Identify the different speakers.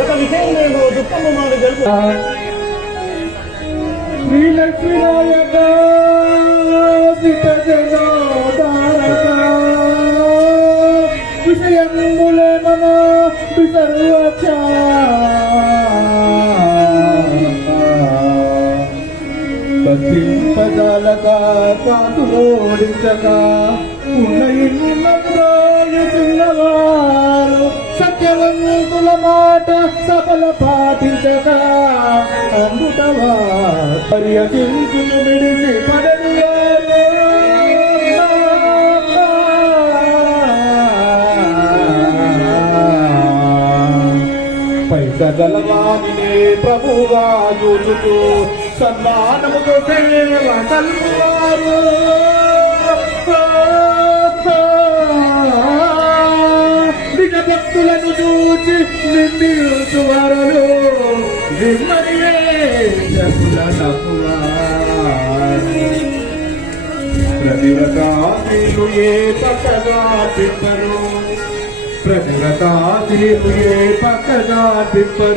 Speaker 1: ఒక విషయం నేను దుఃఖము మాకు తెలుపు
Speaker 2: శ్రీలక్ష్మీనాయక జనాదారక విషయములే మన పదాలక కాతులోడించక ఉన్నవారు సత్యవంతుల మాట సఫల పాటించక. అందుటవా పర్యటించును విడిసి పడను పైసగలవాణినే ప్రభుగా చూచుతూ సన్మానముతో సేవ కలువారు నిజ భక్తులను చూచి నిందించు వరలు. విమ్మరియే జగుల ప్రతిరకాశీలు ఏ పక్కగా తిప్పరు. ప్రతిరకాశీలు ఏ పక్కగా తిప్పరు.